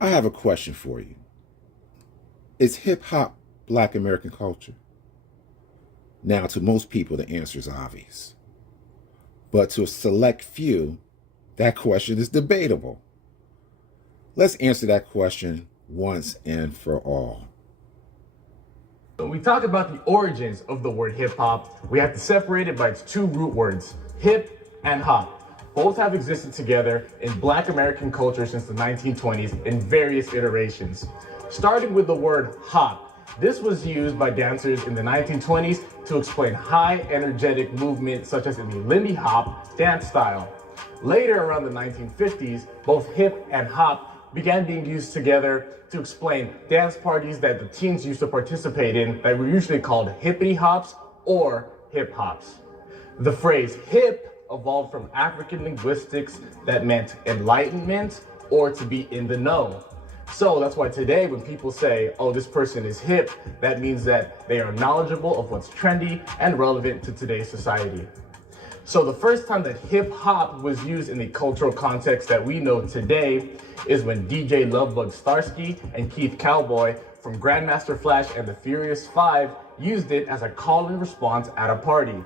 I have a question for you. Is hip hop Black American culture? Now, to most people, the answer is obvious. But to a select few, that question is debatable. Let's answer that question once and for all. When we talk about the origins of the word hip hop, we have to separate it by its two root words, hip and hop. Both have existed together in Black American culture since the 1920s in various iterations. Starting with the word hop, this was used by dancers in the 1920s to explain high energetic movement such as in the Lindy Hop dance style. Later, around the 1950s, both hip and hop began being used together to explain dance parties that the teens used to participate in that were usually called hippity hops or hip hops. The phrase hip evolved from African linguistics that meant enlightenment or to be in the know. So that's why today when people say, oh, this person is hip, that means that they are knowledgeable of what's trendy and relevant to today's society. So the first time that hip hop was used in the cultural context that we know today is when DJ Lovebug Starski and Keith Cowboy from Grandmaster Flash and the Furious Five used it as a call and response at a party.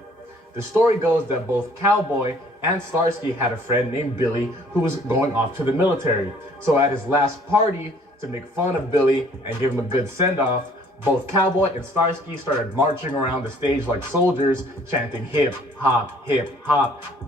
The story goes that both Cowboy and Starsky had a friend named Billy who was going off to the military. So at his last party, to make fun of Billy and give him a good send-off, both Cowboy and Starsky started marching around the stage like soldiers, chanting hip, hop,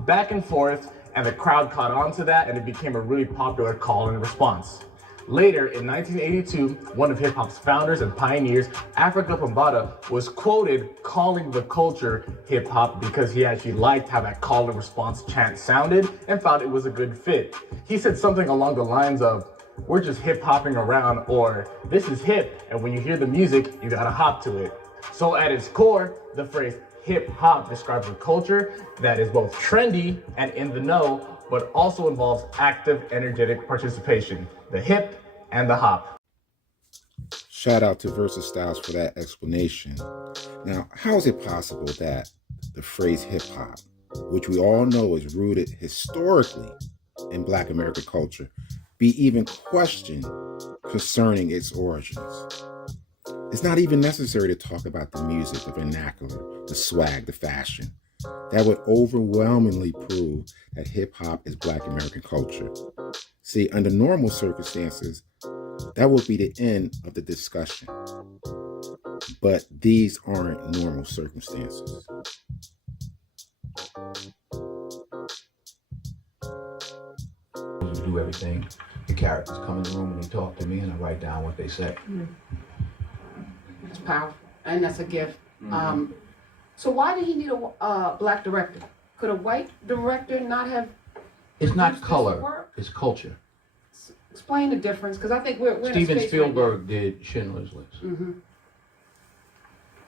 back and forth, and the crowd caught on to that and it became a really popular call and response. Later, in 1982, one of hip-hop's founders and pioneers, Afrika Bambaataa, was quoted calling the culture hip-hop because he actually liked how that call and response chant sounded and thought it was a good fit. He said something along the lines of, "We're just hip-hopping around," or "This is hip, and when you hear the music, you gotta hop to it." So at its core, the phrase hip-hop describes a culture that is both trendy and in the know, but also involves active, energetic participation, the hip and the hop. Shout out to Versastyles for that explanation. Now, how is it possible that the phrase hip hop, which we all know is rooted historically in Black American culture, be even questioned concerning its origins? It's not even necessary to talk about the music, the vernacular, the swag, the fashion. That would overwhelmingly prove that hip hop is Black American culture. See, under normal circumstances, that would be the end of the discussion. But these aren't normal circumstances. Do everything. The characters come in the room and they talk to me and I write down what they say. That's powerful, and that's a gift. So why did he need a black director? Could a white director not have? It's not produced this color, work? it's culture. Explain the difference, because I think we're in a Steven space Spielberg did Schindler's List. Right now.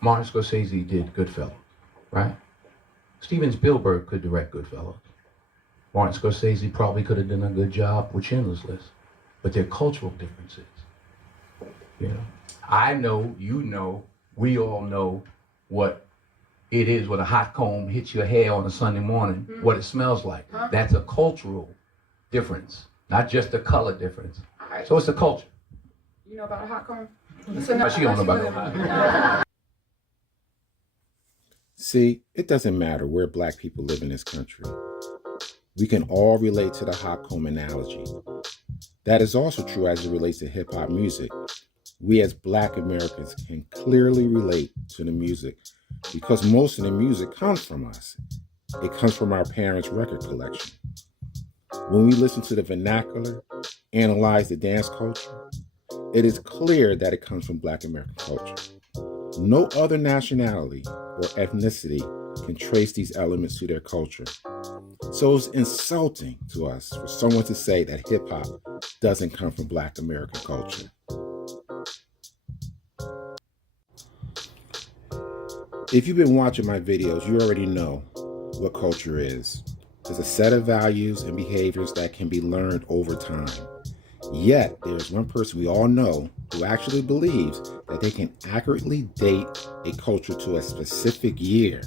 Martin Scorsese did Goodfellas, right? Steven Spielberg could direct Goodfellas. Martin Scorsese probably could have done a good job with Schindler's List, but they're cultural differences. You know, I know, you know, we all know what it is when a hot comb hits your hair on a Sunday morning, what it smells like. That's a cultural difference, not just a color difference. Right. So it's a culture. You know about a hot comb? But she don't know about no hot. See, it doesn't matter where Black people live in this country. We can all relate to the hot comb analogy. That is also true as it relates to hip hop music. We as Black Americans can clearly relate to the music because most of the music comes from us. It comes from our parents' record collection. When we listen to the vernacular, analyze the dance culture, it is clear that it comes from Black American culture. No other nationality or ethnicity can trace these elements to their culture. So it's insulting to us for someone to say that hip hop doesn't come from Black American culture. If you've been watching my videos, you already know what culture is. It's a set of values and behaviors that can be learned over time. Yet, there's one person we all know who actually believes that they can accurately date a culture to a specific year.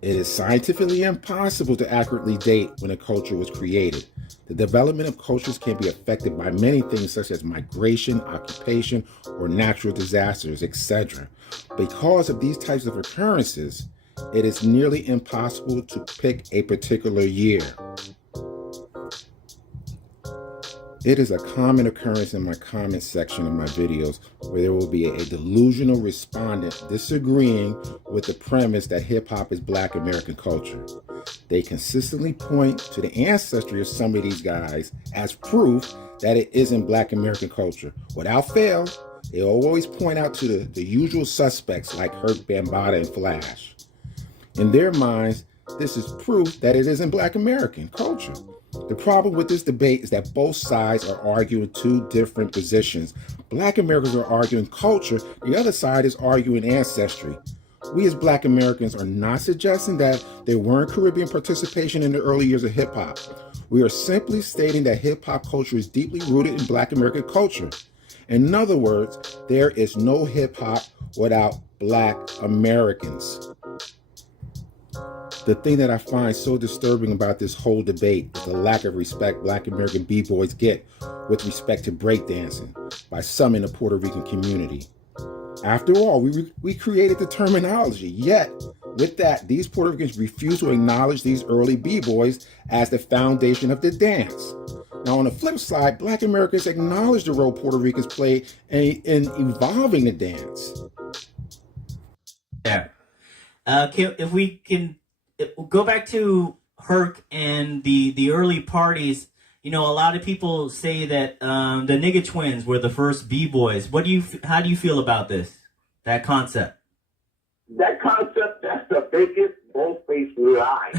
It is scientifically impossible to accurately date when a culture was created, The development of cultures can be affected by many things such as migration, occupation, or natural disasters, etc. Because of these types of occurrences, it is nearly impossible to pick a particular year. It is a common occurrence in my comment section of my videos where there will be a delusional respondent disagreeing with the premise that hip-hop is Black American culture. They consistently point to the ancestry of some of these guys as proof that it isn't Black American culture. Without fail, they always point out to the usual suspects like Herc Bambaataa and Flash. In their minds, this is proof that it isn't Black American culture. The problem with this debate is that both sides are arguing two different positions. Black Americans are arguing culture, the other side is arguing ancestry. We as Black Americans are not suggesting that there weren't Caribbean participation in the early years of hip hop. We are simply stating that hip hop culture is deeply rooted in Black American culture. In other words, there is no hip hop without Black Americans. The thing that I find so disturbing about this whole debate is the lack of respect Black American b-boys get with respect to breakdancing by some in the Puerto Rican community. After all, we created the terminology, yet with that, these Puerto Ricans refuse to acknowledge these early b-boys as the foundation of the dance. Now, on the flip side, Black Americans acknowledge the role Puerto Ricans played in evolving the dance. There. If we can go back to Herc and the early parties, you know, a lot of people say that the Nigga Twins were the first b-boys. How do you feel about that concept? That concept, that's the biggest bold-faced lie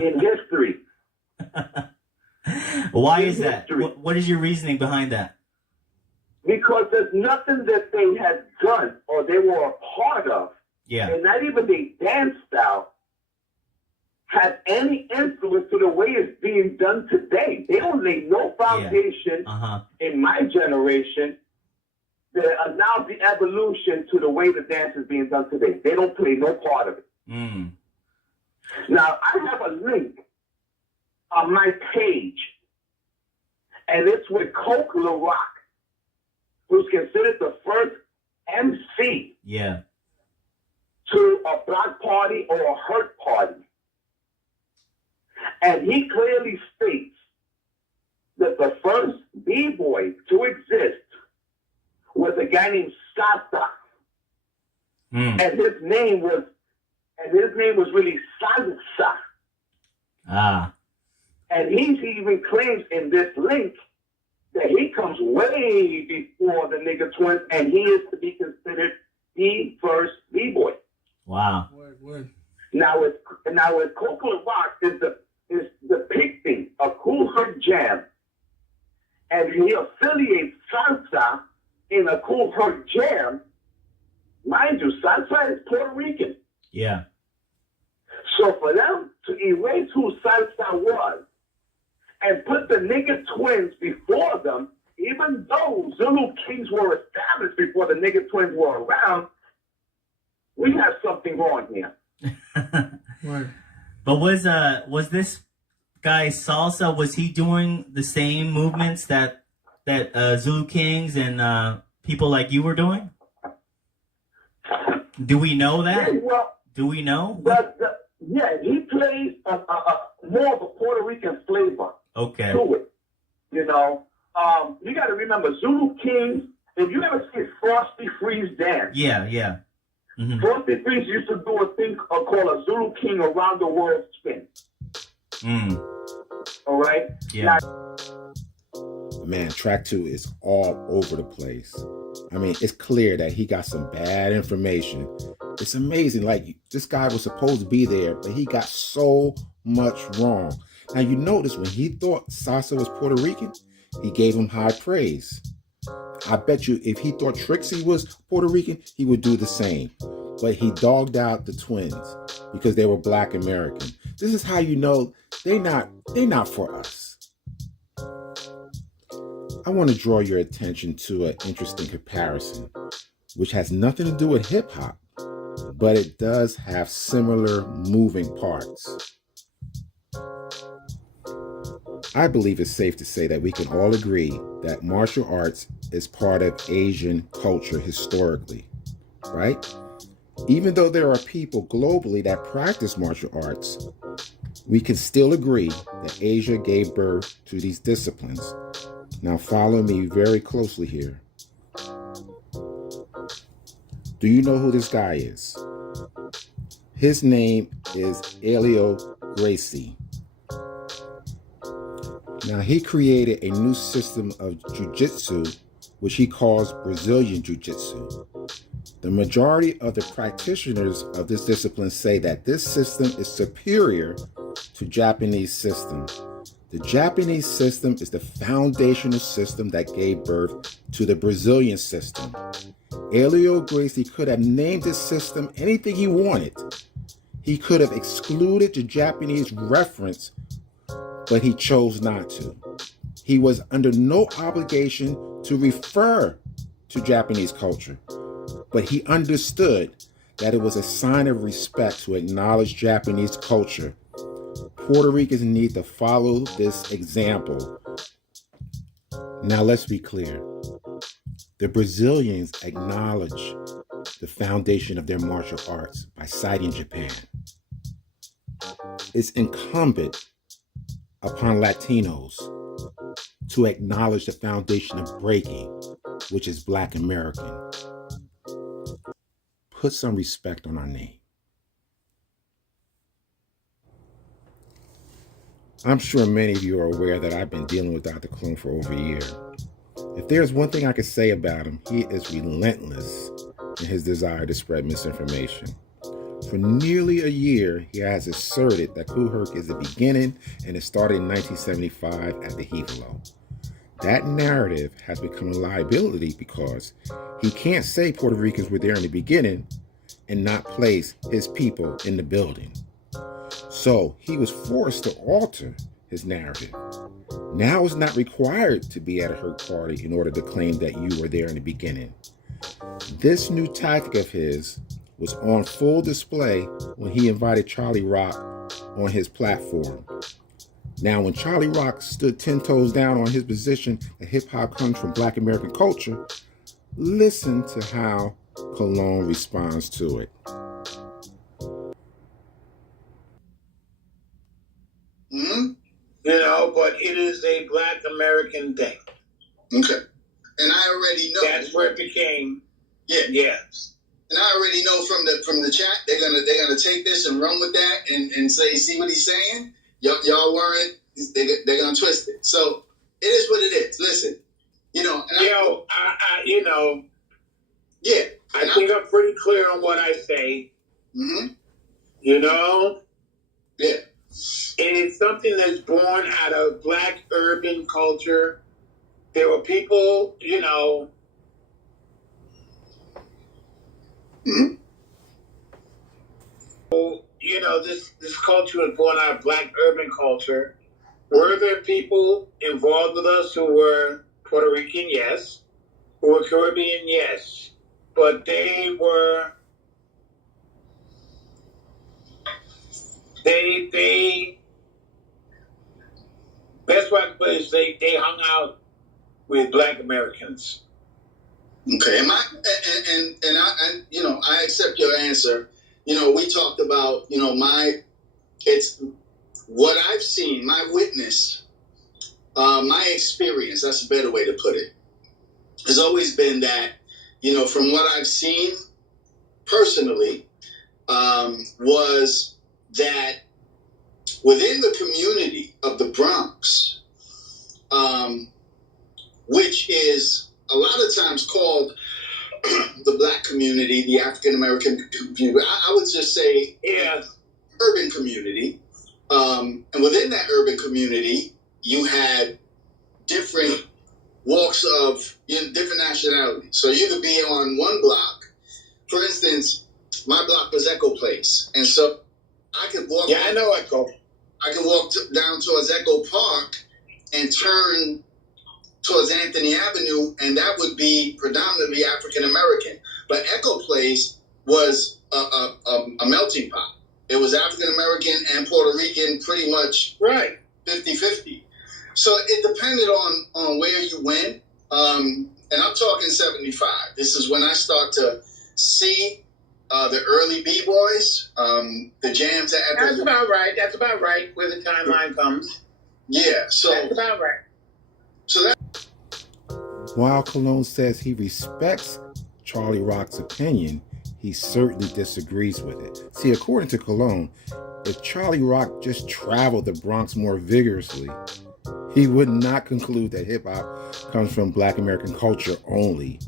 in history. Why In is that? history. What is your reasoning behind that? Because there's nothing that they had done or they were a part of, Yeah. and not even their dance style, had any influence to the way it's being done today. They don't lay no foundation in my generation that allows the evolution to the way the dance is being done today. They don't play no part of it. Mm. Now, I have a link on my page, and it's with Coke LaRock, who's considered the first MC Yeah. to a block party or a hurt party. And he clearly states that the first b-boy to exist was a guy named Sasa. Mm. And his name was really Salsa. Ah. And he even claims in this link that he comes way before the Nigga Twins, and he is to be considered the first b-boy. Wow. Now with Coke LaRock is depicting a Cool Herc jam, and he affiliates salsa in a Cool Herc jam. Mind you, salsa is Puerto Rican. Yeah. So for them to erase who salsa was and put the Nigga Twins before them, even though Zulu Kings were established before the Nigga Twins were around, we have something wrong here. Right. But was this guy Salsa, was he doing the same movements that Zulu Kings and people like you were doing? Do we know that? Yeah, well, do we know? Yeah, he plays more of a Puerto Rican flavor Okay. to it. You know, you got to remember Zulu Kings. If you ever see Frosty Freeze dance, Yeah, yeah. Mm-hmm. Frosty Freeze used to do a thing called a Zulu King around the world spin. Mm. All right. Yeah. Man, track 2 is all over the place. I mean, it's clear that he got some bad information. It's amazing. Like, this guy was supposed to be there, but he got so much wrong. Now, you notice when he thought Sasa was Puerto Rican, he gave him high praise. I bet you if he thought Trixie was Puerto Rican, he would do the same. But he dogged out the twins because they were Black American. This is how you know they're not for us. I want to draw your attention to an interesting comparison, which has nothing to do with hip hop, but it does have similar moving parts. I believe it's safe to say that we can all agree that martial arts is part of Asian culture historically, right? Even though there are people globally that practice martial arts, we can still agree that Asia gave birth to these disciplines. Now follow me very closely here. Do you know who this guy is? His name is Helio Gracie. Now he created a new system of jiu-jitsu, which he calls Brazilian jiu-jitsu. The majority of the practitioners of this discipline say that this system is superior to Japanese system. The Japanese system is the foundational system that gave birth to the Brazilian system. Helio Gracie could have named this system anything he wanted. He could have excluded the Japanese reference, but he chose not to. He was under no obligation to refer to Japanese culture, but he understood that it was a sign of respect to acknowledge Japanese culture. Puerto Ricans need to follow this example. Now let's be clear. The Brazilians acknowledge the foundation of their martial arts by citing Japan. It's incumbent upon Latinos to acknowledge the foundation of breaking, which is Black American. Put some respect on our name. I'm sure many of you are aware that I've been dealing with Dr. Clone for over a year. If there's one thing I could say about him, he is relentless in his desire to spread misinformation. For nearly a year, he has asserted that Kool Herc is the beginning and it started in 1975 at the Hevelo. That narrative has become a liability because he can't say Puerto Ricans were there in the beginning and not place his people in the building. So he was forced to alter his narrative. Now it's not required to be at a Herc party in order to claim that you were there in the beginning. This new tactic of his was on full display when he invited Charlie Rock on his platform. Now, when Charlie Rock stood 10 toes down on his position that hip-hop comes from Black American culture, listen to how Cologne responds to it. You know, but it is a Black American thing. Okay. And I already know. That's where it became. Yeah. Yes. And I already know from the chat they're gonna take this and run with that and say, see what he's saying? Y'all weren't. They're gonna twist it. So it is what it is. Listen, you know. And Yeah. I think I'm pretty clear on what I say. Mm-hmm. You know. Yeah. And it's something that's born out of Black urban culture. There were people, you know. Mm-hmm. You know, this culture was born out of Black urban culture. Were there people involved with us who were Puerto Rican? Yes. Who were Caribbean? Yes. But they were. They best way I can put it is they hung out with Black Americans. Okay, and I you know, I accept your answer. You know, we talked about, you know, it's what I've seen, my witness, my experience, that's a better way to put it, has always been that, you know, from what I've seen personally, was that within the community of the Bronx, which is a lot of times called the Black community, the African American community, I would just say, urban community. And within that urban community, you had different walks of, you know, different nationalities. So you could be on one block. For instance, my block was Echo Place, and so I could walk. Yeah, I know Echo. I could walk down towards Echo Park and turn towards Anthony Avenue, and that would be predominantly African American. But Echo Place was a melting pot. It was African American and Puerto Rican, pretty much right 50-50. So it depended on where you went. And I'm talking 75. This is when I start to see the early B-boys, the jams at That's about right. That's about right where the timeline comes. Yeah, so that's about right. So that. While Cologne says he respects Charlie Rock's opinion, he certainly disagrees with it. See, according to Cologne, if Charlie Rock just traveled the Bronx more vigorously, he would not conclude that hip-hop comes from Black American culture only.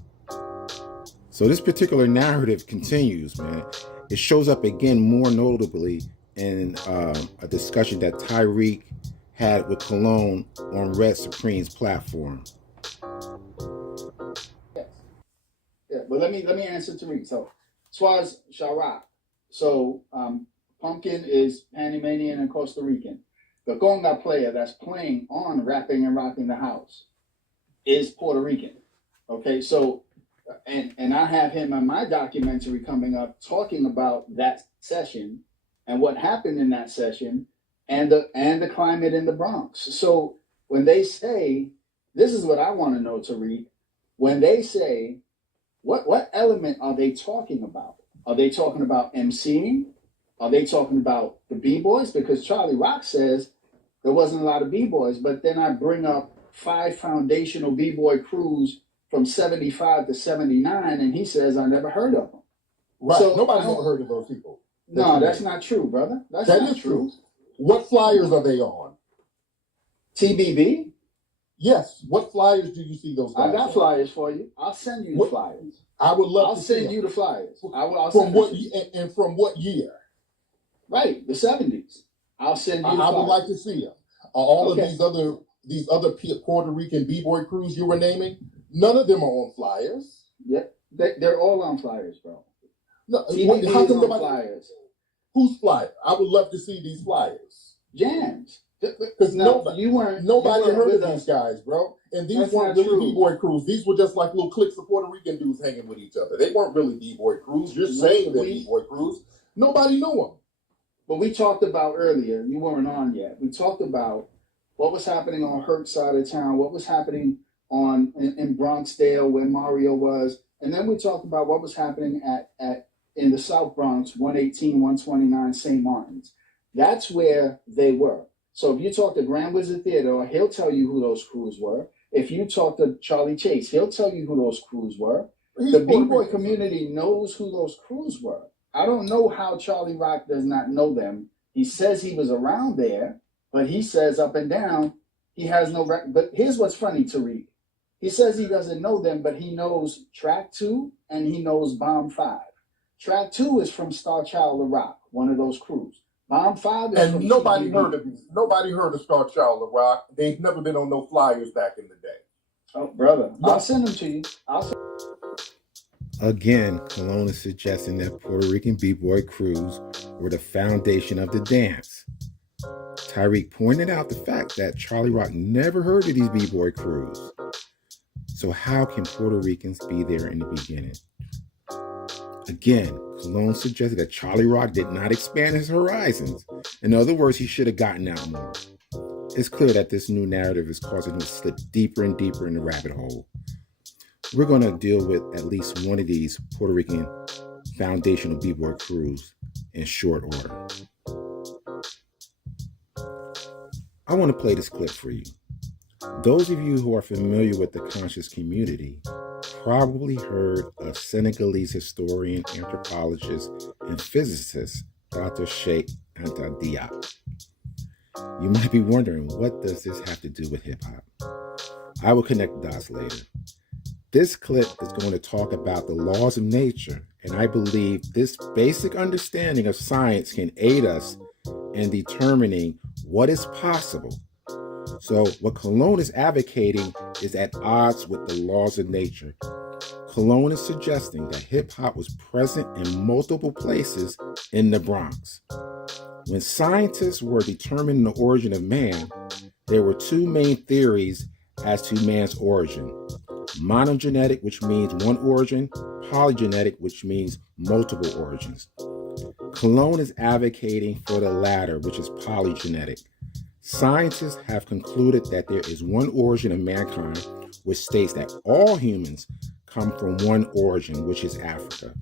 So this particular narrative continues, man. It shows up again more notably in a discussion that Tyreek had with Cologne on Red Supreme's platform. Yes. Yeah, but let me answer Tariq. So as far as Chiraq, so Pumpkin is Panamanian and Costa Rican. The conga player that's playing on Rapping and Rocking the House is Puerto Rican. Okay, so and I have him in my documentary coming up talking about that session and what happened in that session and the climate in the Bronx. So when they say, this is what I want to know, Tariq, when they say, what element are they talking about? Are they talking about MCing? Are they talking about the B-boys? Because Charlie Rock says there wasn't a lot of B-boys, but then I bring up 5 foundational B-boy crews from 75 to 79, and he says I never heard of them. Right. So Nobody's ever heard of those people. No, that's not true, brother. That's not true. What flyers are they on? TBB? Yes. What flyers do you see those guys I got on? flyers for you. I'll send you the flyers. I would love I'll to see send them. you the flyers. I'll From send what it to and from what year? Right, the 70s. I'll send you the I flyers. would like to see them. All Okay. of these other Puerto Rican B-boy crews you were naming, none of them are on flyers. Yep, they're all on flyers, bro. No, TBB how is come on nobody? flyers. Whose flyer? I would love to see these flyers. Jams. Because nobody heard with of these us. guys, bro. And these That's weren't not really true. B-boy crews. These were just like little cliques of Puerto Rican dudes hanging with each other. They weren't really B-boy crews. You're saying they're B-boy crews. Nobody knew them. But we talked about earlier, you weren't on yet. We talked about what was happening on Herc's side of town, what was happening in Bronxdale where Mario was, and then we talked about what was happening in the South Bronx, 118, 129 St. Martin's. That's where they were. So if you talk to Grand Wizard Theodore, he'll tell you who those crews were. If you talk to Charlie Chase, he'll tell you who those crews were. The B-boy community knows who those crews were. I don't know how Charlie Rock does not know them. He says he was around there, but he says up and down he has no record. But here's what's funny, Tariq. He says he doesn't know them, but he knows Track 2 and he knows Bomb 5. Track 2 is from Star Child of Rock, one of those crews. Bomb 5 is from And nobody TBB. heard of these. Nobody heard of Star Child of Rock. They've never been on no flyers back in the day. Oh, brother, I'll send them to you. Again, Cologne is suggesting that Puerto Rican B-boy crews were the foundation of the dance. Tyreek pointed out the fact that Charlie Rock never heard of these B-boy crews. So how can Puerto Ricans be there in the beginning? Again, Cologne suggested that Charlie Rock did not expand his horizons. In other words, he should have gotten out more. It's clear that this new narrative is causing him to slip deeper and deeper in the rabbit hole. We're going to deal with at least one of these Puerto Rican foundational B-boy crews in short order. I want to play this clip for you. Those of you who are familiar with the conscious community probably heard of Senegalese historian, anthropologist, and physicist Dr. Cheikh Anta Diop. You might be wondering, what does this have to do with hip-hop? I will connect the dots later. This clip is going to talk about the laws of nature, and I believe this basic understanding of science can aid us in determining what is possible. So what Cologne is advocating is at odds with the laws of nature. Cologne is suggesting that hip-hop was present in multiple places in the Bronx. When scientists were determining the origin of man, there were two main theories as to man's origin. Monogenetic, which means one origin, polygenetic, which means multiple origins. Cologne is advocating for the latter, which is polygenetic. Scientists have concluded that there is one origin of mankind, which states that all humans come from one origin, which is Africa.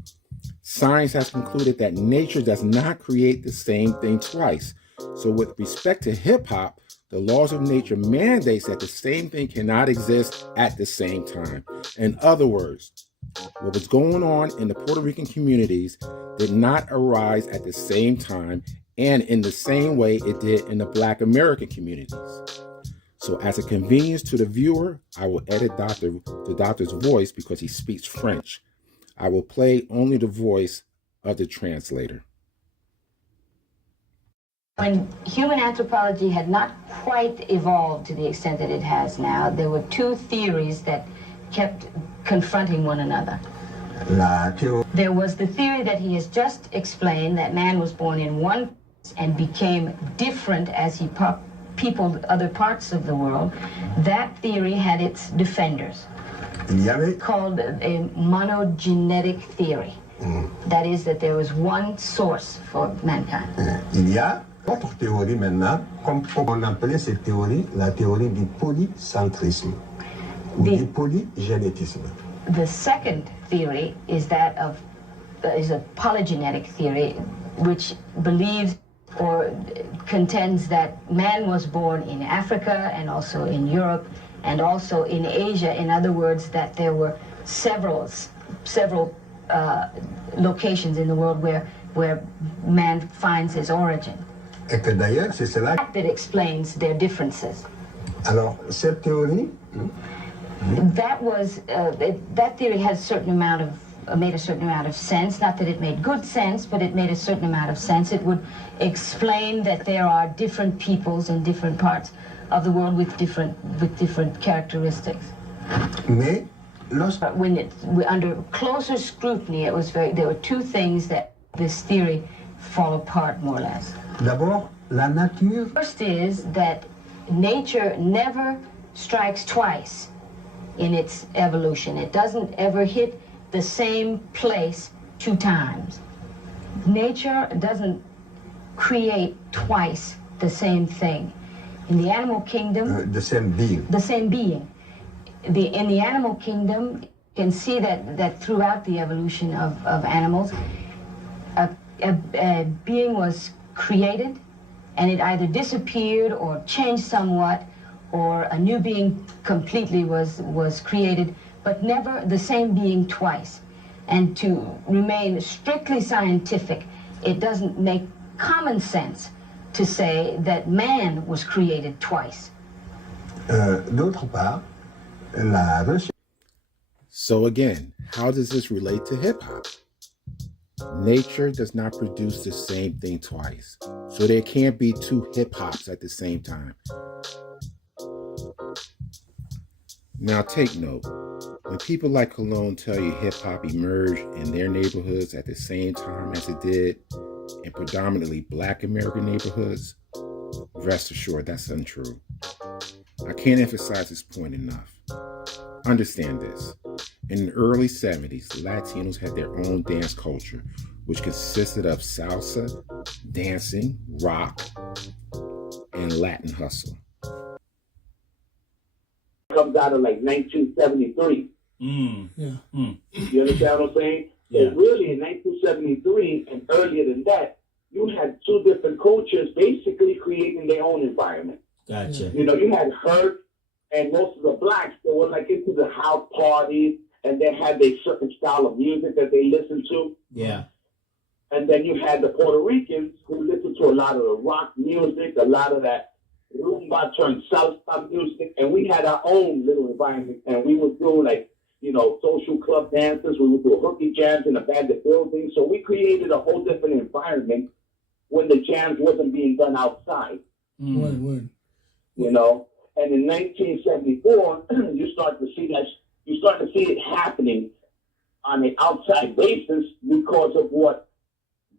Science has concluded that nature does not create the same thing twice. So with respect to hip hop, the laws of nature mandates that the same thing cannot exist at the same time. In other words, what was going on in the Puerto Rican communities did not arise at the same time and in the same way it did in the Black American communities. So as a convenience to the viewer, I will edit the doctor's voice because he speaks French. I will play only the voice of the translator. When human anthropology had not quite evolved to the extent that it has now, there were two theories that kept confronting one another. There was the theory that he has just explained, that man was born in one place and became different as he peopled other parts of the world. That theory had its defenders, called a monogenetic theory. That is, that there was one source for mankind. Il y a d'autres théories maintenant, comme on appelait cette théorie, la théorie du polycentrisme, ou du polygénétisme. The second theory is that of is a polygenetic theory, which believes or contends that man was born in Africa and also in Europe and also in Asia. In other words, that there were several locations in the world where man finds his origin. Et que d'ailleurs, c'est cela that explains their differences. Alors, cette théorie, that theory has a certain amount of made a certain amount of sense. Not that it made good sense, but it made a certain amount of sense. It would explain that there are different peoples in different parts of the world with different characteristics. Mais under closer scrutiny, there were two things that this theory fall apart more or less. D'abord, la nature. First is that nature never strikes twice in its evolution. It doesn't ever hit the same place two times. Nature doesn't create twice the same thing. In the animal kingdom, the same being. The same being. In the animal kingdom, you can see that throughout the evolution of animals, a being was created, and it either disappeared or changed somewhat, or a new being completely was created, but never the same being twice. And to remain strictly scientific, it doesn't make common sense to say that man was created twice. D'autre part, la recherche. So again, how does this relate to hip hop? Nature does not produce the same thing twice. So there can't be two hip hops at the same time. Now take note, when people like Cologne tell you hip hop emerged in their neighborhoods at the same time as it did in predominantly Black American neighborhoods, rest assured that's untrue. I can't emphasize this point enough. Understand this. In the early 70s, Latinos had their own dance culture, which consisted of salsa, dancing, rock, and Latin hustle. Comes out of like 1973. Yeah. You understand what I'm saying? Yeah. So really in 1973 and earlier than that, you had two different cultures basically creating their own environment. Gotcha. You know, you had Herc and most of the blacks that were like into the house parties, and they had their certain style of music that they listened to. Yeah. And then you had the Puerto Ricans who listened to a lot of the rock music, a lot of that rumba turned salsa music, and we had our own little environment, and we would do like, you know, social club dances, we would do hooky jams in abandoned buildings, so we created a whole different environment when the jams wasn't being done outside. Word. You know, and in 1974, you start to see it happening on an outside basis because of what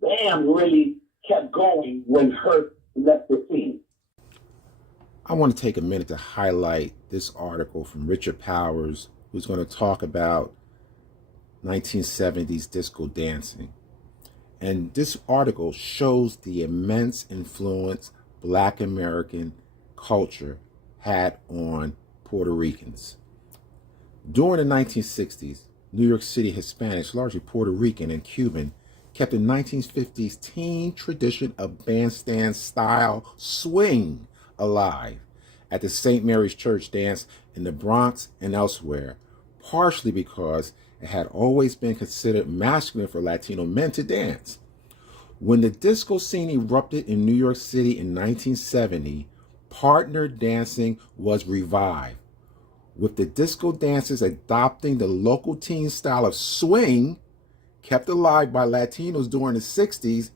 BAM really kept going when Herc left the scene. I want to take a minute to highlight this article from Richard Powers, who's going to talk about 1970s disco dancing. And this article shows the immense influence Black American culture had on Puerto Ricans. During the 1960s, New York City Hispanics, largely Puerto Rican and Cuban, kept the 1950s teen tradition of bandstand-style swing alive at the St. Mary's Church dance in the Bronx and elsewhere, partially because it had always been considered masculine for Latino men to dance. When the disco scene erupted in New York City in 1970, partner dancing was revived, with the disco dancers adopting the local teen style of swing kept alive by Latinos during the 60s.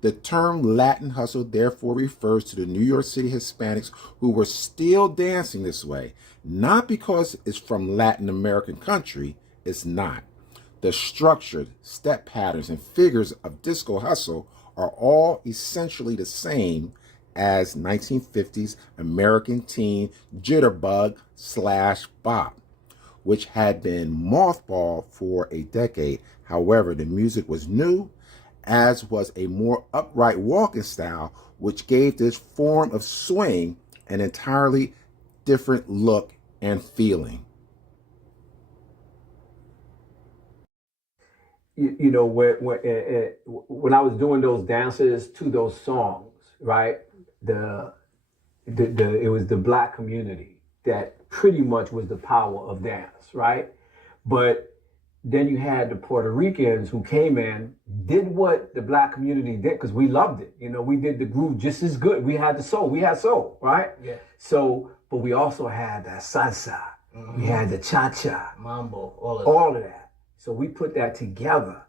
The term Latin hustle therefore refers to the New York City Hispanics who were still dancing this way, not because it's from Latin American country, it's not. The structured step patterns and figures of disco hustle are all essentially the same as 1950s American teen jitterbug/bop, which had been mothballed for a decade. However, the music was new, as was a more upright walking style, which gave this form of swing an entirely different look and feeling. You know, when I was doing those dances to those songs, right? It was the Black community that pretty much was the power of dance, right? But then you had the Puerto Ricans who came in, did what the Black community did, because we loved it. You know, we did the groove just as good. We had the soul. We had soul, right? Yeah. So, but we also had that salsa. We had the cha-cha. Mambo, all of that. So we put that together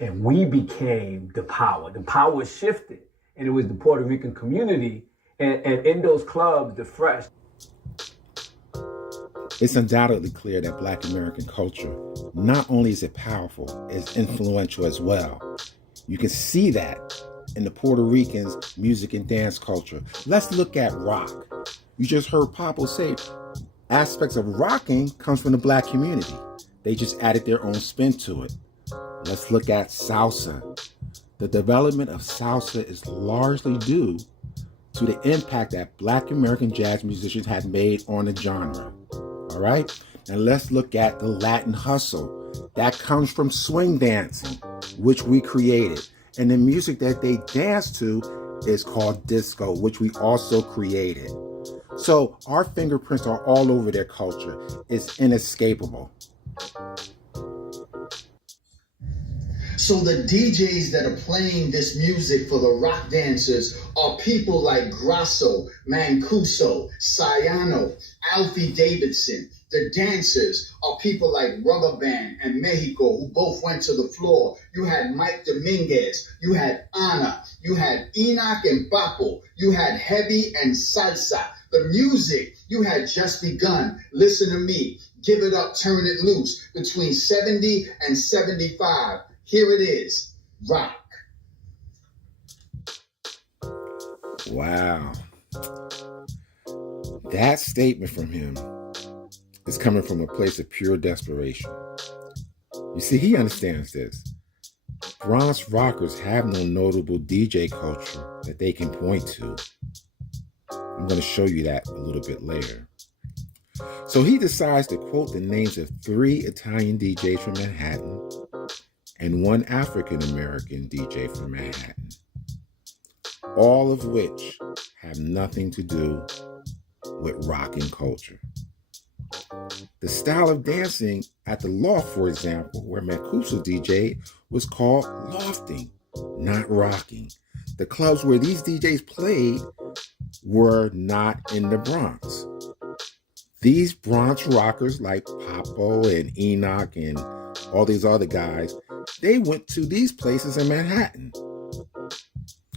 and we became the power. The power shifted. And it was the Puerto Rican community. And in those clubs, the Fresh. It's undoubtedly clear that Black American culture, not only is it powerful, it's influential as well. You can see that in the Puerto Ricans' music and dance culture. Let's look at rock. You just heard Papo say aspects of rocking comes from the Black community. They just added their own spin to it. Let's look at salsa. The development of salsa is largely due to the impact that Black American jazz musicians had made on the genre. All right? And let's look at the Latin hustle. That comes from swing dancing, which we created. And the music that they dance to is called disco, which we also created. So our fingerprints are all over their culture. It's inescapable. So the DJs that are playing this music for the rock dancers are people like Grasso, Mancuso, Sayano, Alfie Davidson. The dancers are people like Rubber Band and Mexico, who both went to the floor. You had Mike Dominguez, you had Ana, you had Enoch and Papo, you had Heavy and Salsa. The music, you had just begun. Listen to me. Give it up, turn it loose. Between 70 and 75. Here it is. Rock. Wow. That statement from him is coming from a place of pure desperation. You see, he understands this. Bronx rockers have no notable DJ culture that they can point to. I'm going to show you that a little bit later. So he decides to quote the names of 3 Italian DJs from Manhattan and 1 African-American DJ from Manhattan, all of which have nothing to do with rocking culture. The style of dancing at the Loft, for example, where Mancuso DJ, was called lofting, not rocking. The clubs where these DJs played were not in the Bronx. These Bronx rockers like Papo and Enoch and all these other guys, they went to these places in Manhattan.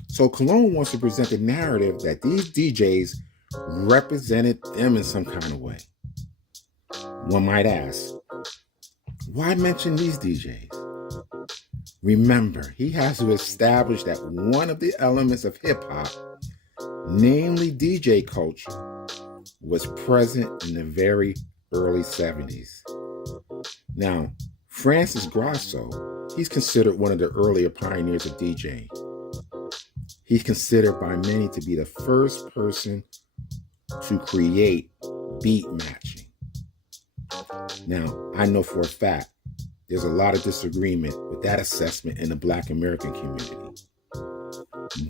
So Cologne wants to present the narrative that these DJs represented them in some kind of way. One might ask, why mention these DJs? Remember, he has to establish that one of the elements of hip-hop, namely DJ culture, was present in the very early 70s. Now, Francis Grasso, he's considered one of the earlier pioneers of DJing. He's considered by many to be the first person to create beat matching. Now, I know for a fact there's a lot of disagreement with that assessment in the Black American community.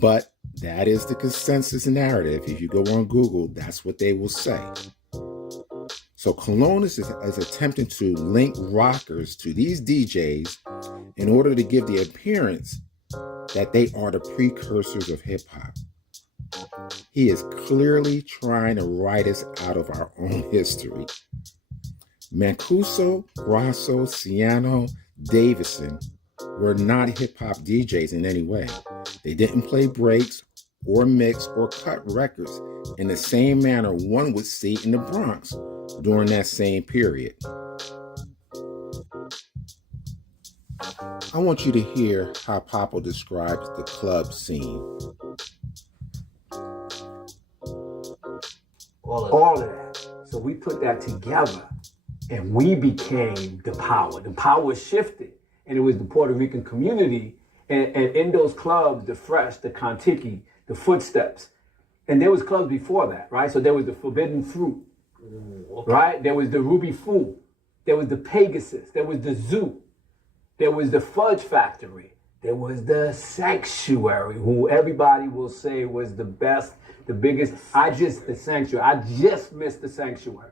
But that is the consensus narrative. If you go on Google, that's what they will say. So Colonus is attempting to link rockers to these DJs in order to give the appearance that they are the precursors of hip hop. He is clearly trying to write us out of our own history. Mancuso, Grasso, Ciano, Davison were not hip hop DJs in any way. They didn't play breaks or mix or cut records in the same manner one would see in the Bronx during that same period. I want you to hear how Papo describes the club scene. All of that. So we put that together and we became the power. The power shifted and it was the Puerto Rican community and in those clubs, the Fresh, the Contiki, the Footsteps. And there was clubs before that, right? So there was the Forbidden Fruit, right? There was the Ruby Fool. There was the Pegasus. There was the Zoo. There was the Fudge Factory. There was the Sanctuary, who everybody will say was the best, the biggest. I just missed the Sanctuary.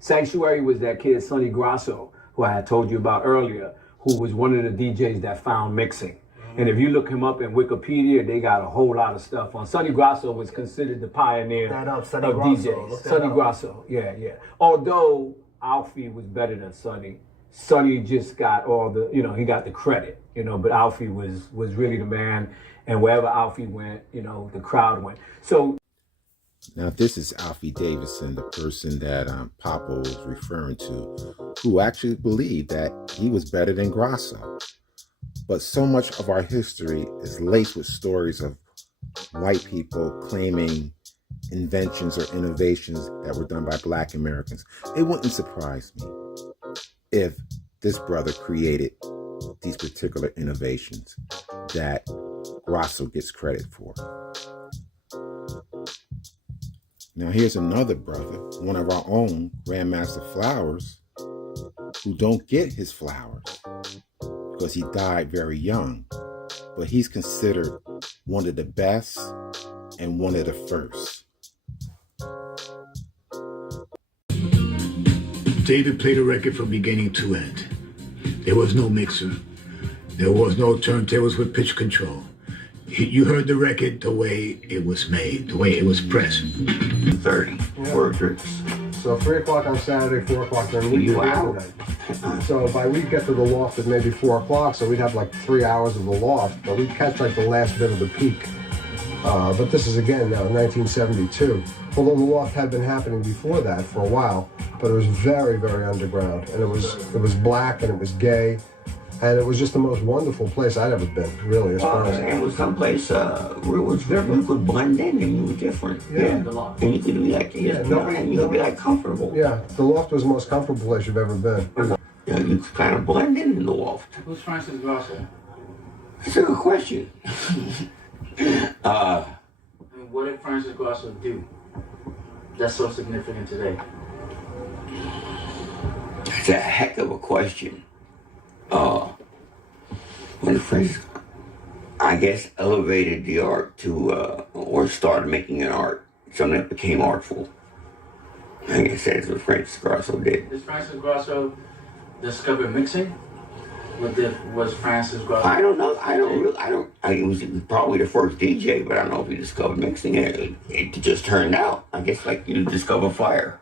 Sanctuary was that kid, Sonny Grasso, who I had told you about earlier, who was one of the DJs that found mixing. And if you look him up in Wikipedia, they got a whole lot of stuff on. Sonny Grasso was considered the pioneer of DJs. Sonny Grasso, yeah. Although Alfie was better than Sonny. Sonny just got all the, he got the credit, but Alfie was really the man. And wherever Alfie went, the crowd went. So now this is Alfie Davison, the person that Papo was referring to, who actually believed that he was better than Grasso. But so much of our history is laced with stories of white people claiming inventions or innovations that were done by Black Americans. It wouldn't surprise me if this brother created these particular innovations that Grasso gets credit for. Now here's another brother, one of our own, Grandmaster Flowers, who don't get his flowers because he died very young, but he's considered one of the best and one of the first. David played a record from beginning to end. There was no mixer. There was no turntables with pitch control. You heard the record the way it was made, the way it was pressed. 30 portraits. So 3 o'clock on Saturday, 4 o'clock during the week. So by we'd get to the loft at maybe 4 o'clock, so we'd have like 3 hours of the loft, but we'd catch like the last bit of the peak. But this is again now 1972. Although the loft had been happening before that for a while, but it was very, very underground, and it was black and it was gay, and it was just the most wonderful place I'd ever been, really. As far as it was someplace where it was very, you could blend in and you were different. Yeah. And you could be like, you could be like comfortable. Yeah, the loft was the most comfortable place you've ever been. Yeah, you could kind of blend in the loft. Who's Francis Grasso? That's a good question. What did Francis Grasso do that's so significant today? It's a heck of a question. When Francis, I guess, elevated the art to, or started making an art, something that became artful. I guess that's what Francis Grasso did. Did Francis Grasso discover mixing? Was Francis Grasso? I don't know. He was probably the first DJ, but I don't know if he discovered mixing. It just turned out, I guess, like you discover fire.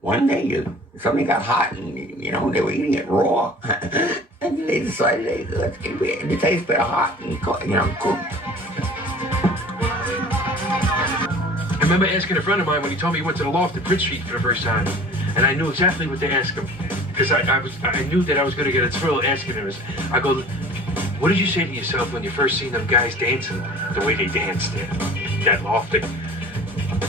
One day something got hot and, they were eating it raw. And they decided, it tastes better hot and, cooked. I remember asking a friend of mine when he told me he went to the loft at Bridge Street for the first time. And I knew exactly what to ask him. Because I knew that I was going to get a thrill asking him. I go, what did you say to yourself when you first seen them guys dancing the way they danced there? That loft.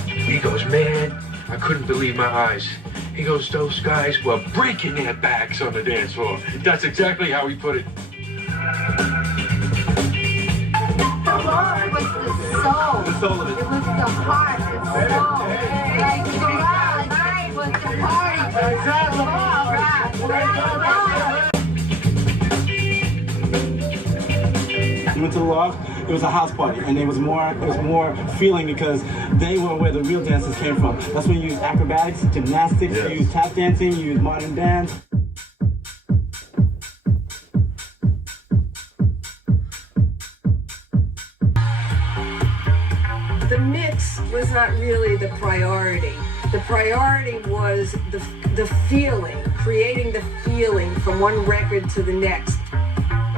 He goes, man, I couldn't believe my eyes. He goes, those guys were breaking their backs on the dance floor. That's exactly how he put it. The Lord was the soul. The soul of it. It was the heart. We went to the loft. It was a house party, and it was more feeling because they were where the real dancers came from. That's when you use acrobatics, gymnastics, you use tap dancing, you use modern dance. The mix was not really the priority. The priority was the feeling, creating the feeling from one record to the next.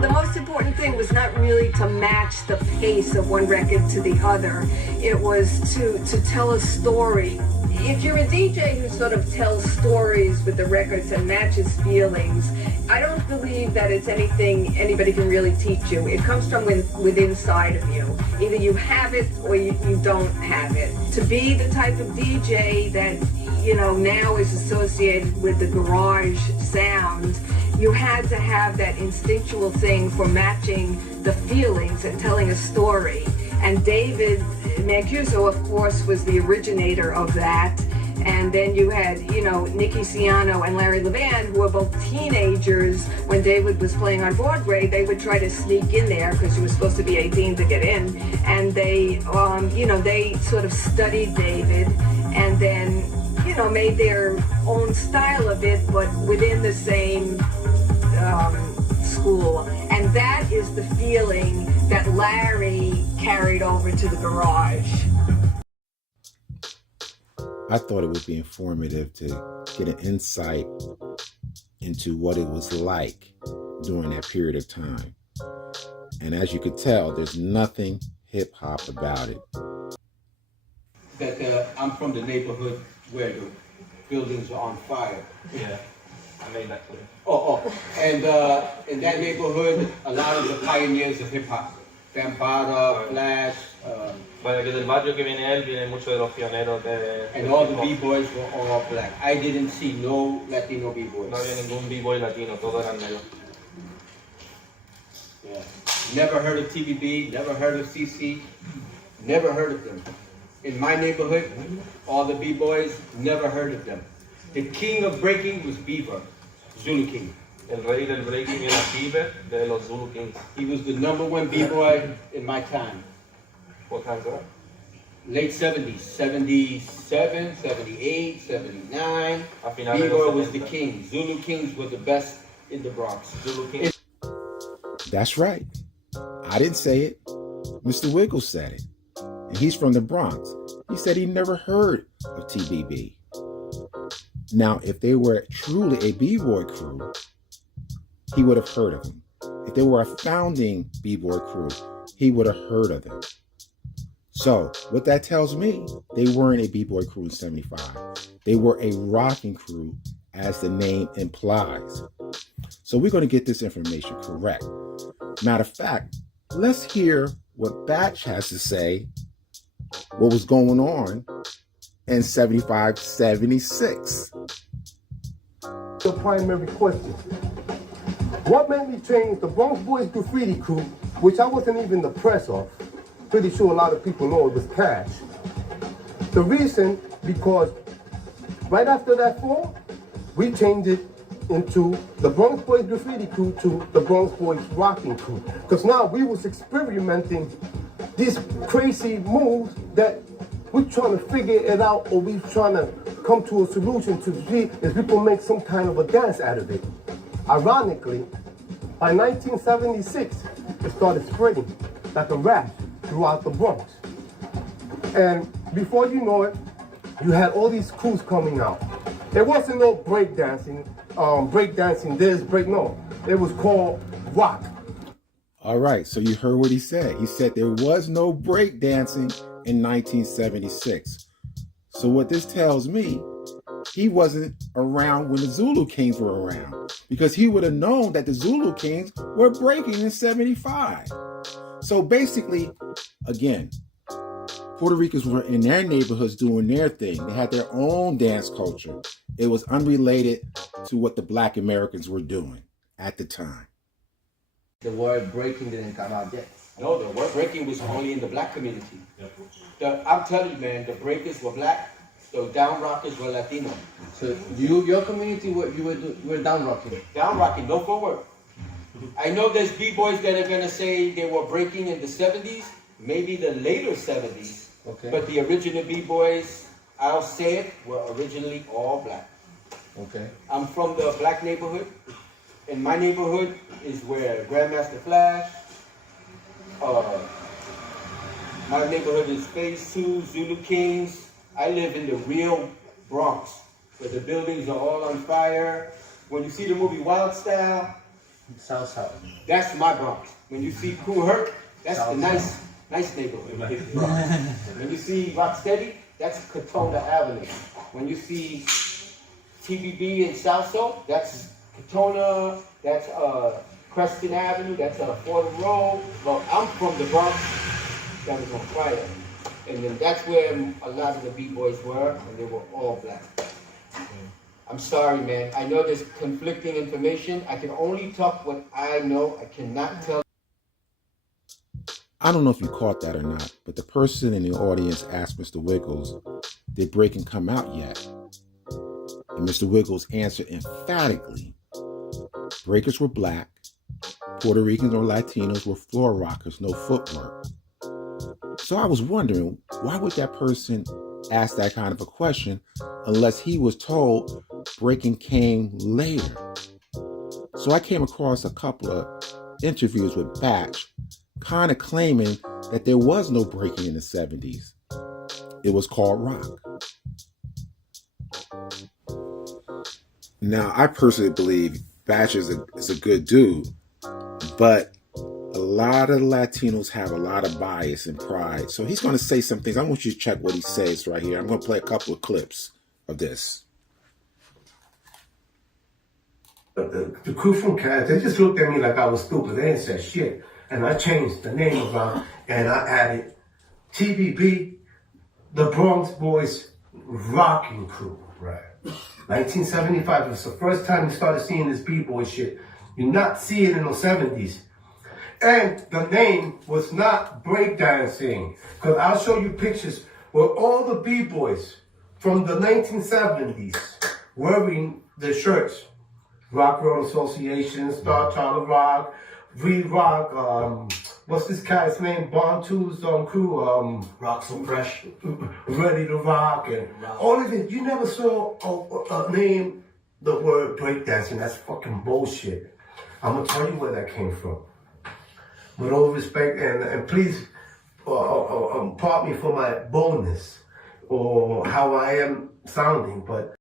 The most important thing was not really to match the pace of one record to the other. It was to tell a story. If you're a DJ who sort of tells stories with the records and matches feelings, I don't believe that it's anything anybody can really teach you. It comes from within inside of you. Either you have it or you don't have it. To be the type of DJ that, you know, now is associated with the garage sound, you had to have that instinctual thing for matching the feelings and telling a story. And David Mancuso, of course, was the originator of that. And then you had, you know, Nicky Siano and Larry Levan, who were both teenagers when David was playing on Broadway. They would try to sneak in there because you were supposed to be 18 to get in. And they, you know, they sort of studied David and then, you know, made their own style of it, but within the same school. And that is the feeling that Larry carried over to the garage. I thought it would be informative to get an insight into what it was like during that period of time. And as you could tell, there's nothing hip hop about it. That I'm from the neighborhood where the buildings are on fire. Yeah, I made that clear. And in that neighborhood, a lot of the pioneers of hip hop, Bambaataa, Flash. Bueno, que del barrio que viene él, viene muchos de los pioneros de... And all the B-boys were all black. I didn't see no Latino B-boys. No había ningún B-boy latino, todos eran negros. Yeah. Never heard of TBB, never heard of CC, never heard of them. In my neighborhood, all the B-boys, never heard of them. The king of breaking was Beaver, Zulu King. El rey del breaking era Beaver de los Zulu Kings. He was the #1 B-boy in my time. What time was that? Late 70s, 77, 78, 79. B-boy was the king. Zulu Kings were the best in the Bronx. Zulu Kings. That's right. I didn't say it. Mr. Wiggles said it. And he's from the Bronx. He said he never heard of TBB. Now, if they were truly a B-boy crew, he would have heard of them. If they were a founding B-boy crew, he would have heard of them. So what that tells me, they weren't a B-boy crew in 75. They were a rocking crew, as the name implies. So we're going to get this information correct. Matter of fact, let's hear what Batch has to say, what was going on in 75, 76. The primary question. What made me change the Bronx Boys Graffiti crew, which I wasn't even the press of? Pretty sure a lot of people know it was Cash. The reason, because right after that fall, we changed it into the Bronx Boys Graffiti crew to the Bronx Boys Rocking crew. Because now we was experimenting these crazy moves that we're trying to figure it out, or we're trying to come to a solution to see if people make some kind of a dance out of it. Ironically, by 1976, it started spreading like a rash throughout the Bronx. And before you know it, you had all these crews coming out. There wasn't no breakdancing, no. It was called rock. All right, so you heard what he said. He said there was no breakdancing in 1976. So what this tells me, he wasn't around when the Zulu Kings were around, because he would have known that the Zulu Kings were breaking in 75. So basically, again, Puerto Ricans were in their neighborhoods doing their thing. They had their own dance culture. It was unrelated to what the Black Americans were doing at the time. The word breaking didn't come out yet. No, the word breaking was only in the black community. I'm telling you, man, the breakers were black, the down rockers were Latino. So your community, you were down rocking? Down rocking, no footwork. I know there's b-boys that are gonna say they were breaking in the 70s, maybe the later 70s. Okay. But the original b-boys, I'll say it, were originally all black. Okay. I'm from the black neighborhood. In my neighborhood is where Grandmaster Flash, my neighborhood is Phase 2, Zulu Kings. I live in the real Bronx, where the buildings are all on fire. When you see the movie Wild Style, South. that's my Bronx. When you see Cool Herc, that's South the nice neighborhood. When you see Rocksteady, that's Katona Avenue. When you see TBB in South Soul, that's Katona, that's Creston Avenue, that's Fordham Road. Well, I'm from the Bronx that was on fire. And then that's where a lot of the b-boys were, and they were all black. I'm sorry, man. I know there's conflicting information. I can only talk what I know. I cannot tell. I don't know if you caught that or not, but the person in the audience asked Mr. Wiggles, did breaking come out yet? And Mr. Wiggles answered emphatically, breakers were black, Puerto Ricans or Latinos were floor rockers, no footwork. So I was wondering, why would that person ask that kind of a question unless he was told breaking came later? So I came across a couple of interviews with Batch, kind of claiming that there was no breaking in the 70s. It was called rock. Now, I personally believe Batch is a good dude, but a lot of Latinos have a lot of bias and pride. So he's going to say some things. I want you to check what he says right here. I'm going to play a couple of clips of this. But the crew from Cats, they just looked at me like I was stupid. They didn't say shit. And I changed the name around and I added TBB, the Bronx Boys Rocking Crew. Right. 1975 was the first time you started seeing this b-boy shit. You not see it in the 70s. And the name was not breakdancing. Because I'll show you pictures where all the b-boys from the 1970s wearing the shirts. Rock Road Association, Star Child Rock, V-Rock, what's this guy's name? Bontu's crew, Rock So Fresh, Ready to Rock, and all of it. You never saw a name the word breakdancing. That's fucking bullshit. I'm gonna tell you where that came from. With all respect, and please pardon me for my boldness or how I am sounding, but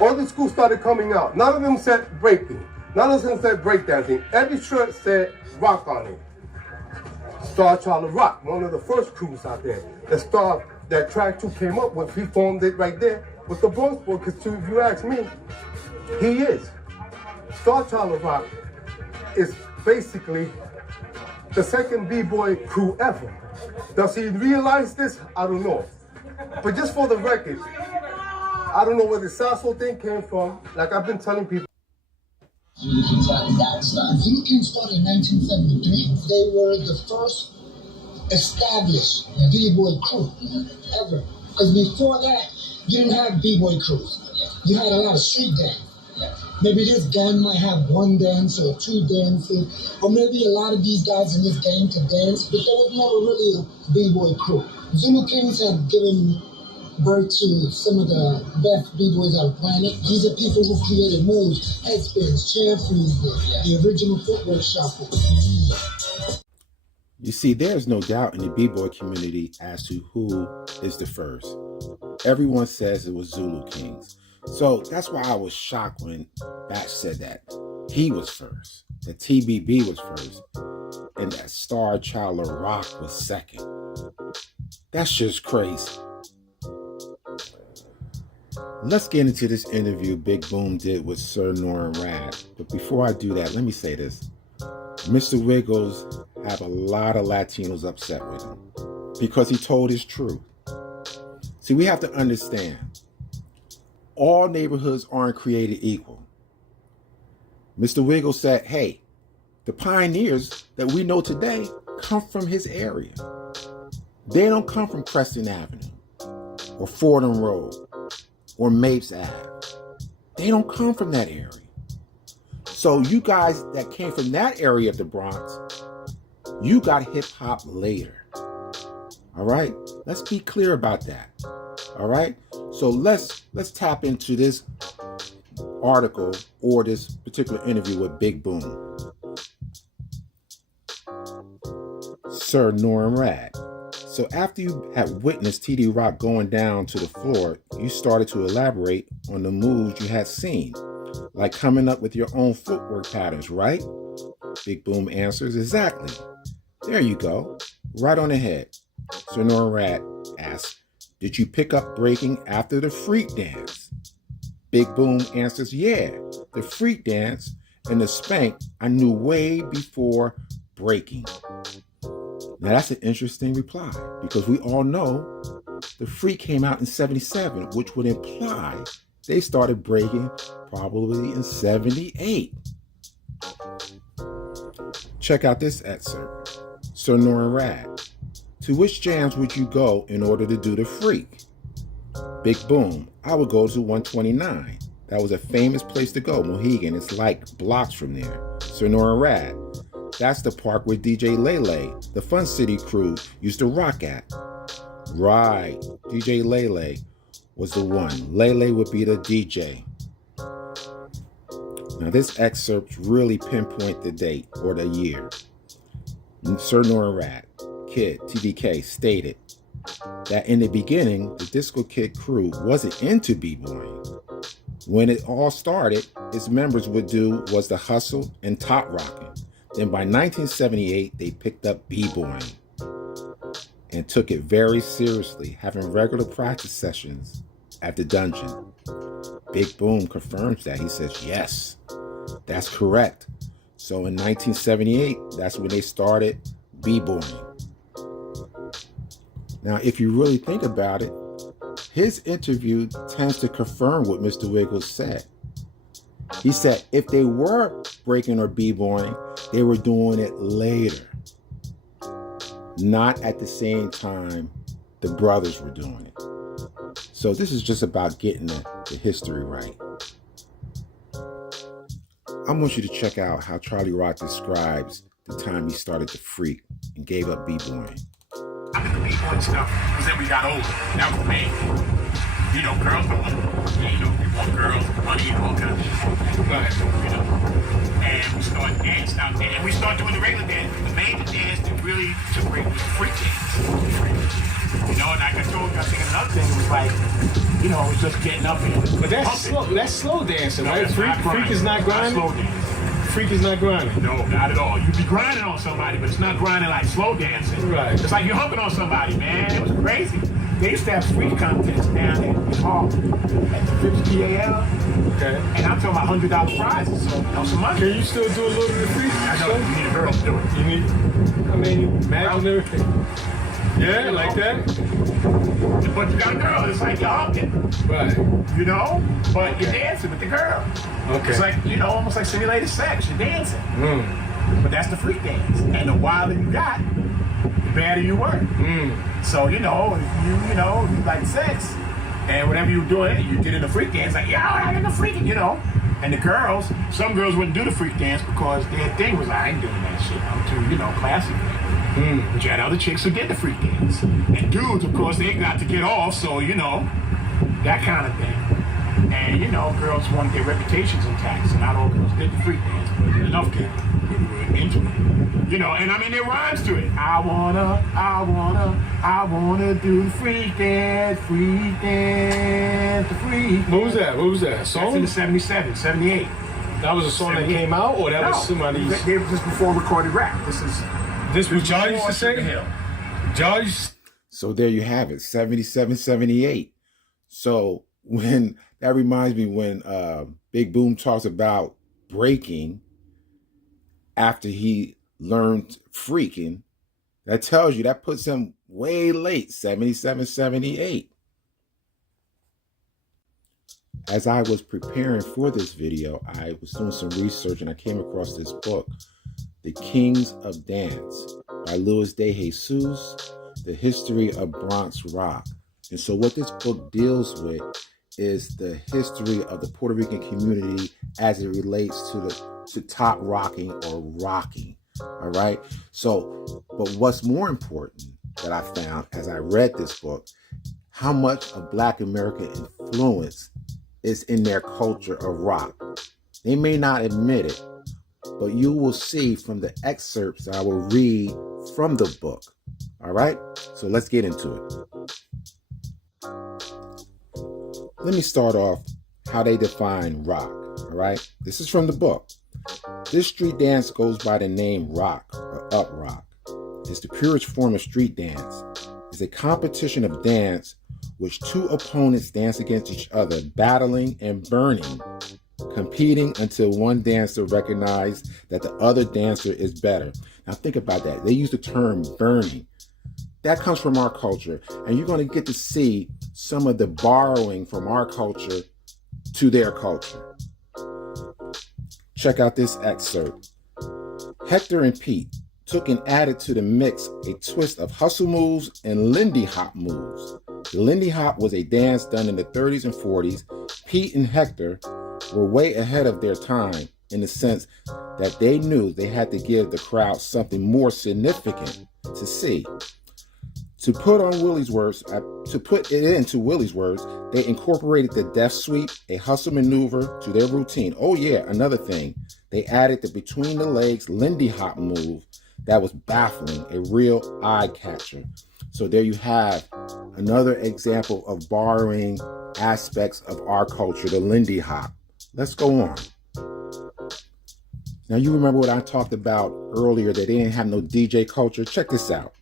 all the schools started coming out. None of them said breaking. None of them said breakdancing. Every shirt said rock on it. Star Child of Rock, one of the first crews out there. That Track 2 came up with, he formed it right there with the Bronx Boy, because if you ask me, he is. Star Child of Rock is basically the second b-boy crew ever. Does he realize this? I don't know. But just for the record, I don't know where the Sasso thing came from. Like I've been telling people. Zulu Kings started in 1973. They were the first established b-boy crew ever. Because before that, you didn't have b-boy crews. You had a lot of street dance. Maybe this gang might have one dance or two dances, or maybe a lot of these guys in this gang could dance, but there was never really a b-boy crew. Zulu Kings have given birth to some of the best b-boys on the planet. These are people who created moves, headspins, chair freezes, the original footwork shuffle. You see, there's no doubt in the b-boy community as to who is the first. Everyone says it was Zulu Kings. So that's why I was shocked when Batch said that he was first, that TBB was first, and that Star Child of Rock was second. That's just crazy. Let's get into this interview Big Boom did with Sir Norman Rad. But before I do that, let me say this. Mr. Wiggles have a lot of Latinos upset with him because he told his truth. See, we have to understand, all neighborhoods aren't created equal. Mr. Wiggles said, hey, The pioneers that we know today come from his area. They don't come from Creston Avenue or Fordham Road or Mapes Ave. They don't come from that area. So you guys that came from that area of the Bronx, you got hip hop later. All right? Let's be clear about that. All right? So let's tap into this article or this particular interview with Big Boom. Sir Norman Rad. So after you had witnessed TD Rock going down to the floor, you started to elaborate on the moves you had seen, like coming up with your own footwork patterns, right? Big Boom answers, exactly. There you go. Right on the head. Sir Norman Rad asks, did you pick up breaking after the freak dance? Big Boom answers, yeah, the freak dance and the spank I knew way before breaking. Now that's an interesting reply because we all know the freak came out in 77, which would imply they started breaking probably in 78. Check out this excerpt. Sir Norman Rad. To which jams would you go in order to do the freak? Big Boom. I would go to 129. That was a famous place to go. Mohegan. It's like blocks from there. Sir Norman Rad. That's the park where DJ Lele, the Fun City crew, used to rock at. Right. DJ Lele was the one. Lele would be the DJ. Now this excerpt really pinpoint the date or the year. Sir Norman Rad, Kid, TDK, stated that in the beginning, the Disco Kid crew wasn't into b-boying. When it all started, its members would do was the hustle and top rocking. Then by 1978, they picked up b-boying and took it very seriously, having regular practice sessions at the dungeon. Big Boom confirms that. He says, yes, that's correct. So in 1978, that's when they started b-boying. Now, if you really think about it, his interview tends to confirm what Mr. Wiggles said. He said if they were breaking or b-boying, they were doing it later, not at the same time the brothers were doing it. So this is just about getting the history right. I want you to check out how Charlie Rock describes the time he started to freak and gave up b-boying. I did the b-boying stuff because then we got older. That was me. You know, girls don't want, we want girls, money, and all kinds of shit. Right. You know. And we start dancing out there. And we start doing the regular dance. The main dance that really took break was the freak dance. You know, and like I told you, I think another thing was like, you know, it was just getting up and but that's slow dancing, no, right? Freak is not grinding? Not slow dancing. Freak is not grinding. No, not at all. You be grinding on somebody, but it's not grinding like slow dancing. Right. It's like you're humping on somebody, man. It was crazy. They used to have freak contests down in Harlem at the 50 GAL. Okay. And I'm talking about $100 prizes, so you know, some money. Can you still do a little bit of freak? I know, you need a girl to do it. You need, I mean, imagine everything. Yeah, you like that? But you got a girl, it's like you're humping. Right. You know? But you're dancing with the girl. Okay. It's like, you know, almost like simulated sex. You're dancing. But that's the freak dance. And the wilder you got, the better you were. So, you know, if you like sex, and whatever you were doing, you did in the freak dance, like, yo, I'm in the freaking, you know. And the girls, some girls wouldn't do the freak dance because their thing was, I ain't doing that shit. I'm too, classy. But you had other chicks who did the freak dance. And dudes, of course, they got to get off, so, that kind of thing. And, girls wanted their reputations intact, so not all girls did the freak dance, but enough did. Were into it. And I mean, there rhymes to it. I wanna do the freak dance, the freak. What was that? A song? That's in the 77, 78. That was a song that came out, or that was somebody's? They were just before recorded rap. This was John used to say? So there you have it, 77, 78. So that reminds me when Big Boom talks about breaking after he learned freaking, that tells you, that puts him way late, 77, 78. As I was preparing for this video, I was doing some research and I came across this book The Kings of Dance by Luis de Jesus, The History of Bronx Rock. And so what this book deals with is the history of the Puerto Rican community as it relates to top rocking or rocking. All right. So, but what's more important that I found as I read this book, how much of Black American influence is in their culture of rock. They may not admit it, but you will see from the excerpts that I will read from the book. All right. So let's get into it. Let me start off how they define rock. All right. This is from the book. This street dance goes by the name rock or up rock. It's the purest form of street dance. It's a competition of dance which two opponents dance against each other, battling and burning, competing until one dancer recognizes that the other dancer is better. Now think about that. They use the term burning. That comes from our culture, and you're going to get to see some of the borrowing from our culture to their culture. Check out this excerpt. Hector and Pete took and added to the mix a twist of hustle moves and Lindy Hop moves. The Lindy Hop was a dance done in the 30s and 40s. Pete and Hector were way ahead of their time in the sense that they knew they had to give the crowd something more significant to see. To put it into Willie's words, they incorporated the death sweep, a hustle maneuver, to their routine. Oh yeah, another thing. They added the between the legs Lindy Hop move that was baffling, a real eye catcher. So there you have another example of borrowing aspects of our culture, the Lindy Hop. Let's go on. Now you remember what I talked about earlier, that they didn't have no DJ culture? Check this out.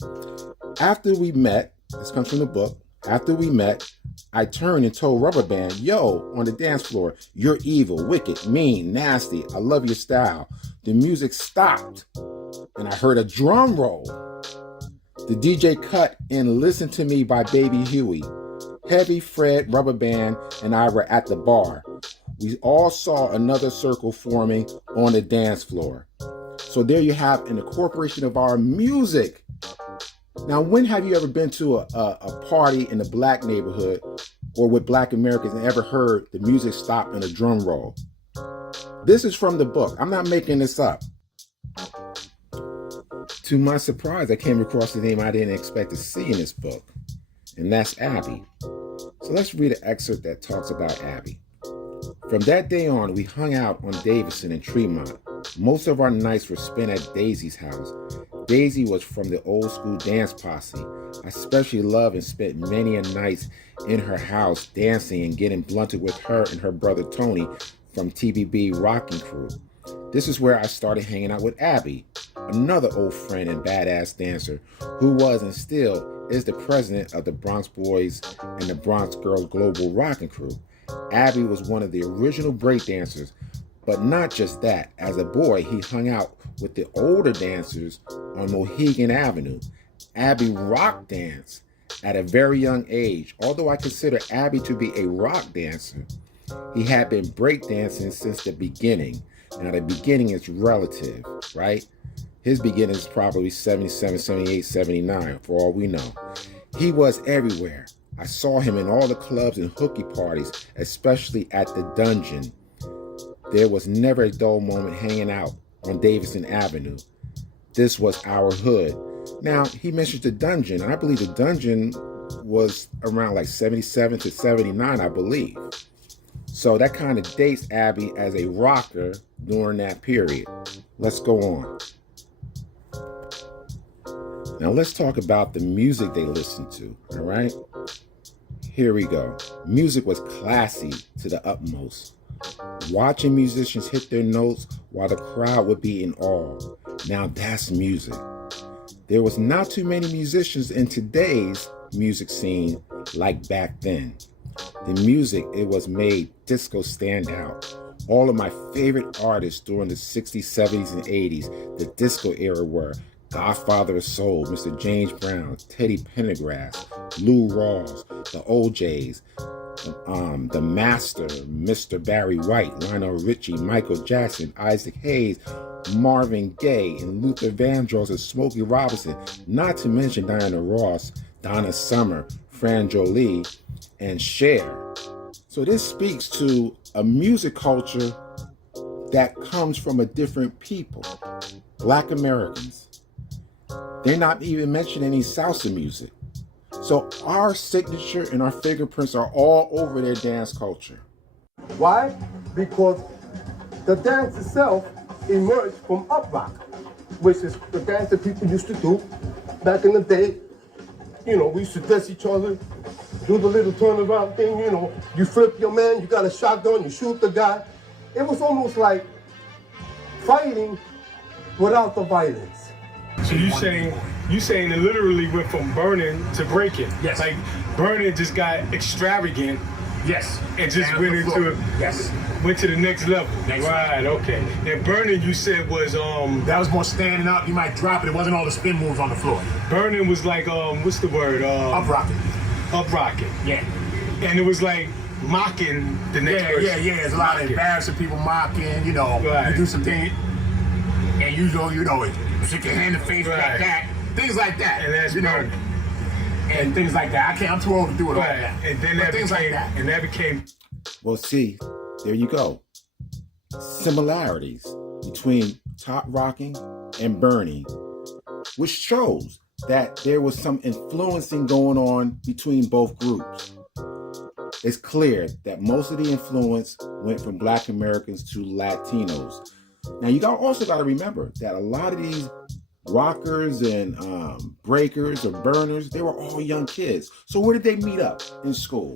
After we met, this comes from the book, after we met, I turned and told Rubber Band, yo, on the dance floor, you're evil, wicked, mean, nasty, I love your style. The music stopped and I heard a drum roll. The DJ cut in Listen to Me by Baby Huey. Heavy, Fred, Rubber Band, and I were at the bar. We all saw another circle forming on the dance floor. So there you have an incorporation of our music. Now, when have you ever been to a party in a Black neighborhood or with Black Americans and ever heard the music stop and a drum roll? This is from the book. I'm not making this up. To my surprise, I came across a name I didn't expect to see in this book, and that's Abby. So let's read an excerpt that talks about Abby. From that day on, we hung out on Davidson and Tremont. Most of our nights were spent at Daisy's house. Daisy was from the old school dance posse. I especially loved and spent many a nights in her house dancing and getting blunted with her and her brother Tony from TBB Rocking Crew. This is where I started hanging out with Abby, another old friend and badass dancer who was and still is the president of the Bronx Boys and the Bronx Girls Global Rocking Crew. Abby was one of the original breakdancers, but not just that. As a boy, he hung out with the older dancers on Mohegan Avenue. Abby rock danced at a very young age. Although I consider Abby to be a rock dancer, he had been breakdancing since the beginning. Now the beginning is relative, right? His beginning is probably 77, 78, 79, for all we know. He was everywhere. I saw him in all the clubs and hooky parties, especially at the Dungeon. There was never a dull moment hanging out on Davidson Avenue. This was our hood. Now, he mentioned the Dungeon, and I believe the Dungeon was around like 77 to 79, I believe. So that kind of dates Abby as a rocker during that period. Let's go on. Now let's talk about the music they listened to, all right? Here we go. Music was classy to the utmost. Watching musicians hit their notes while the crowd would be in awe. Now that's music. There was not too many musicians in today's music scene like back then. The music, it was made disco stand out. All of my favorite artists during the 60s, 70s, and 80s, the disco era were Godfather of Soul, Mr. James Brown, Teddy Pendergrass, Lou Rawls, the OJs, the Master, Mr. Barry White, Lionel Richie, Michael Jackson, Isaac Hayes, Marvin Gaye and Luther Vandross and Smokey Robinson, not to mention Diana Ross, Donna Summer, Fran Jolie, and Cher. So this speaks to a music culture that comes from a different people, Black Americans. They're not even mentioning any salsa music. So our signature and our fingerprints are all over their dance culture. Why? Because the dance itself emerged from up rock, which is the dance that people used to do back in the day. You know, we used to dress each other, do the little turnaround thing, you know, you flip your man, you got a shotgun, you shoot the guy. It was almost like fighting without the violence. So you saying it literally went from burning to breaking? Yes. Like burning just got extravagant. Yes. And just Down went the floor. into Yes. Went to the next level. Next right, okay. And burning you said was that was more standing up, you might drop it. It wasn't all the spin moves on the floor. Burning was like what's the word? Up rocket. Up rocket. Yeah. And it was like mocking the next person. Yeah. There's a lot of embarrassing people mocking, you know, right. You do something and you know, stick your hand in the face like that. Things like that. And that's burning. And things like that. I'm too old to do it all that. And then things like that. And that became. Well, see, there you go. Similarities between top rocking and burning, which shows that there was some influencing going on between both groups. It's clear that most of the influence went from Black Americans to Latinos. Now, you also got to remember that a lot of these rockers and breakers or burners, they were all young kids. So where did they meet up? In school.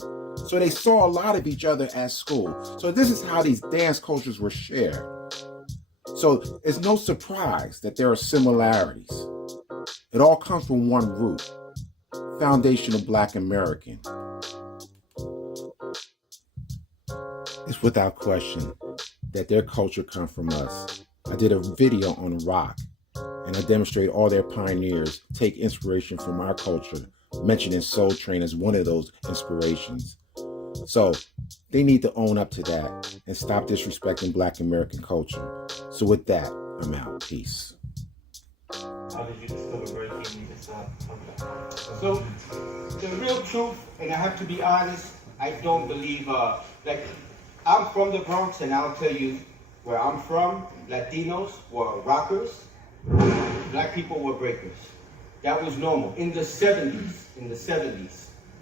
So they saw a lot of each other at school. So this is how these dance cultures were shared. So it's no surprise that there are similarities. It all comes from one root, foundation of Black American. It's without question that their culture comes from us. I did a video on rock, and I demonstrate all their pioneers take inspiration from our culture, mentioning Soul Train as one of those inspirations. So they need to own up to that and stop disrespecting Black American culture. So with that, I'm out. Peace. How did you discover breaking? So the real truth, and I have to be honest, I don't believe, like, I'm from the Bronx, and I'll tell you where I'm from, Latinos were rockers, Black people were breakers. That was normal. In the 70s,